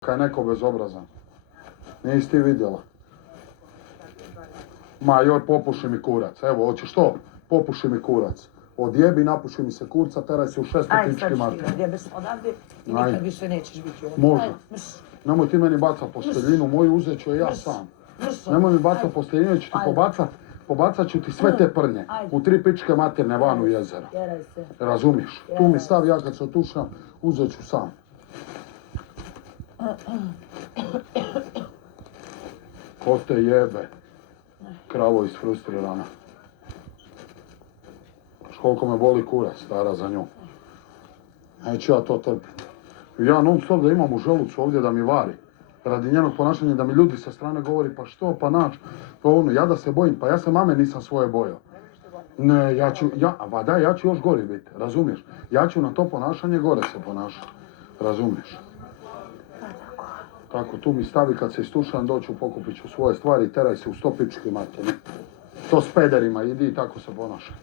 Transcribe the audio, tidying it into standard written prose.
Kaj neko bezobrazan. Nisi ti vidjela. Ma joj, popuši mi kurac. Evo, hoćeš to? Popuši mi kurac. Odjebi, napuši mi se kurca, teraj se u 600 pički mater. Ajde, sad odjebi se odavde i nikad više nećeš biti ovdje. Može. Nemoj ti meni bacat posteljinu, moju uzet ću je ja sam. Nemoj mi bacat posteljinu, ću ti pobacat ću ti sve te prnje. U 3 pičke materne van u jezero. Razumiješ? Tu mi stavi, ja kad se otušam, uzet ću sam. Ko te jebe? Kravo isfrustrirana. Koliko me boli kurac, stara za nju. Neću ja to trpiti. Ja non stop da imam u želucu ovdje da mi vari. Radi njenog ponašanja da mi ljudi sa strane govori pa što, pa nač, pa ono, ja da se bojim, pa ja se mame nisam svoje bojao. Ne, ja ću još gori biti, razumiješ? Ja ću na to ponašanje gore se ponašati, razumiješ? Tako, tu mi stavi kad se istušam, doću, pokupit ću svoje stvari i teraj se u 100 pički materi. To s pederima, idi i tako se ponašaj.